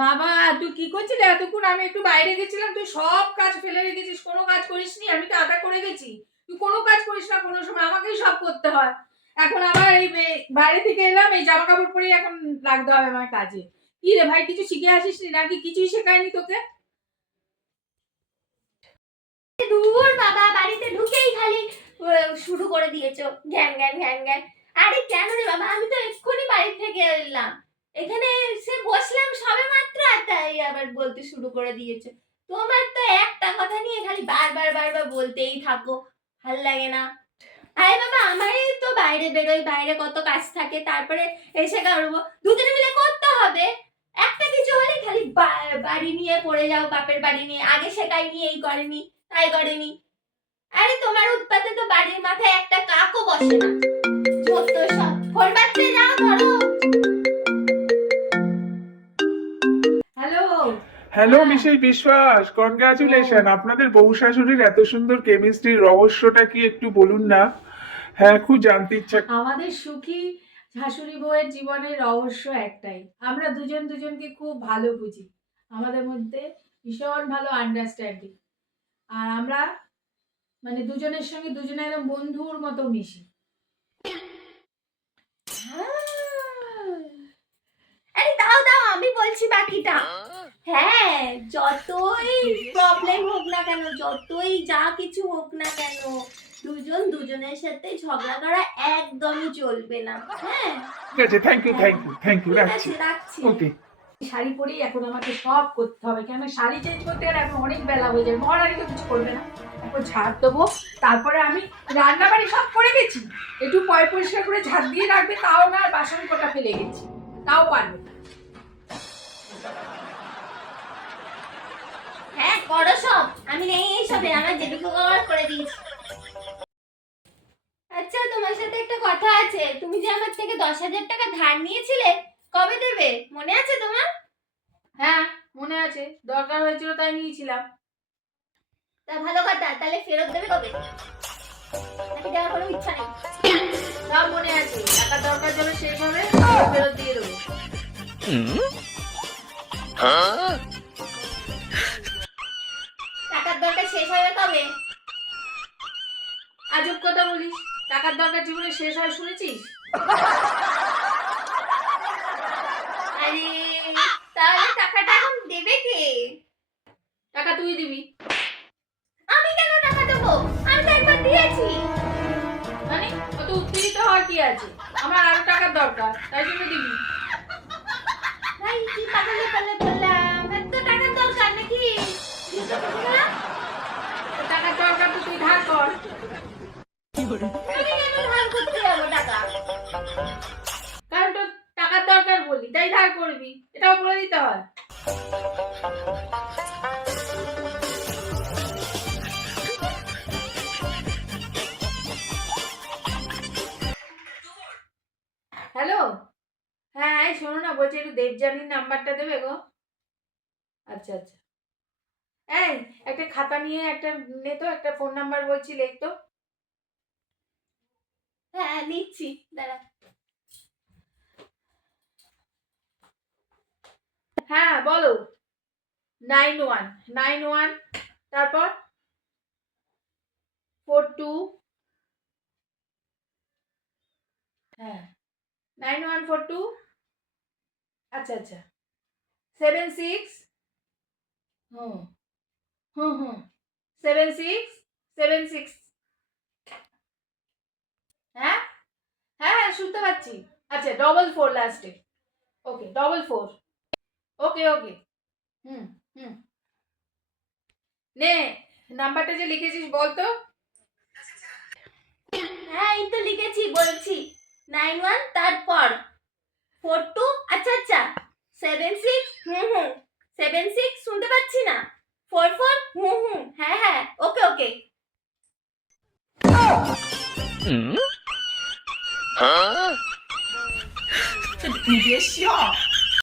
বাবা, তুই কি করছিলি? এতক্ষণ আমি একটু বাইরে গেছিলাম, তুই সব কাজ ফেলে রেখেছিস, কোনো কাজ করিসনি? আমি তো আধা করে গেছি। তুই কোনো কাজ করিস না, কোনো সময়। আমাকেই সব করতে হয়। এখন আবার এই বাইরে থেকে এলাম, এই জামা কাপড় পরে এখন লাগতে হবে আমার কাজে। কি রে ভাই, কিছু শিখে আসিসনি নাকি? কিছুই শেখায়নি তোকে? দূর বাবা, বাড়িতে ঢুকেই খালি শুরু করে দিয়েছ। ঘ্যান ঘ্যান ঘ্যান ঘ্যান। আরে কেন রে বাবা, আমি তো এক্ষুনি বাড়ি থেকে এলাম। এখানে সে বসলাম সবে মাত্র তাই আবার বলতে শুরু করে দিয়েছে। তোমার তো একটা কথা নিয়ে খালি বারবার বারবার বলতেই থাকো, ভালো লাগে না। আরে বাবা, আমারই তো বাইরে বেরোই, বাইরে কত কাজ থাকে, তারপরে এসে করব, দুজনে মিলে করতে হবে। একটা কিছু হলে খালি বাড়ি নিয়ে পড়ে যাও, বাপের বাড়ি নিয়ে। আগে শেখাইনি এই করেনি, তাই করেনি। আরে তোমার উৎপাতে তো বাড়ির মাথায় একটা কাকও বসে। না যত সব ফোন বাজতে যাও ধরো। হ্যালো হ্যাঁ। মিসেস বিশ্বাস কনগ্রাচুলেশন আপনাদের বউ শাশুড়ির এত সুন্দর কেমিস্ট্রির রহস্যটা কি একটু বলুন না? হ্যাঁ খুব জানতে ইচ্ছা। আমাদের সুখী শাশুড়ি বউয়ের জীবনের রহস্য একটাই। আমরা দুজন দুজনকে খুব ভালো বুঝি। আমাদের মধ্যে ভীষণ ভালো আন্ডারস্ট্যান্ডিং আর আমরা মানে দুজনের সঙ্গে দুজনে একদম বন্ধুর মতো মিশি। আরে দাও দাও আমি বলছি বাকিটা। হ্যাঁ যতই প্রবলেম হোক না কেন যতই যা কিছু হোক না কেন দুজন দুজনের সাথে ঝগড়া করা একদমই চলবে না হ্যাঁ? ঠিক আছে thank you thank you thank you রাখছি। রাখছি। ওকে শাড়ি পরেই এখন আমাকে সব করতে হবে কেন শাড়ি চেঞ্জ করতে গেলে এখন অনেক বেলা হয়ে যায় মহারানি তো কিছু করবে না। এখন ঝাড় দেবো তারপরে আমি রান্না বাড়ি সব করে গেছি। একটু পয় পরিষ্কার করে ঝাড় দিয়ে রাখবে তাও না আর বাসন কটা ফেলে গেছি তাও পারবে না। করো সব? আমি নেই এই সবে আমার যেটুকু কভার করে দিয়েছি আচ্ছা তোমার সাথে একটা কথা আছে। তুমি যে আমার থেকে দশ হাজার টাকা ধার নিয়েছিলে কবে দেবে? মনে আছে তোমার? হ্যাঁ মনে আছে। দরকার হয়েছিল তাই নিয়েছিলাম। তা ভালো কথা তাহলে ফেরত দেবে কবে? নাকি দেওয়ার কোনো ইচ্ছা নেই? সব মনে আছে। টাকা দরকার যবে শেষ হবে ফেরত দিয়ে দেবো। হবে কবে আজব কথা বলিস, টাকার দরকার জীবনে শেষ হয়, শুনেছিস? আরে, তাহলে টাকাটা এখন দেবে কে? টাকা তুই দিবি। আমি কেন টাকা দেবো? আমি তো একবার দিয়েছি। মানে অত উত্তেজিত হওয়ার কি আছে? আমার আরও টাকার দরকার, তাই জন্য দিবি। কারণ তোর টাকার দরকার বলি, তাই করবি, এটাও দিতে হয়। হ্যালো? হ্যাঁ শোনো না, বলছি একটু দেবযানীর নাম্বারটা দেবে গো। আচ্ছা আচ্ছা। এই একটা খাতা নিয়ে একটা নে তো একটা ফোন নাম্বার বলছি লেখ তো। হ্যাঁ নিচ্ছি দাঁড়া। হ্যাঁ বলো। নাইন ওয়ান নাইন ওয়ান তারপর? ফোর টু হ্যাঁ নাইন ওয়ান ফোর টু আচ্ছা আচ্ছা। সেভেন সিক্স হুম। হুম হুম। সেভেন সিক্স সেভেন সিক্স হ্যাঁ? হ্যাঁ হ্যাঁ শুনতে পাচ্ছি। আচ্ছা ডবল ফোর লাস্টে ওকে ডবল ফোর ওকে ওকে হুম হুম। নে, নাম্বারটা যে লিখেছিস বল তো। হ্যাঁ এই তো লিখেছি, বলছি। নাইন ওয়ান তারপর। Huh? 这你别笑。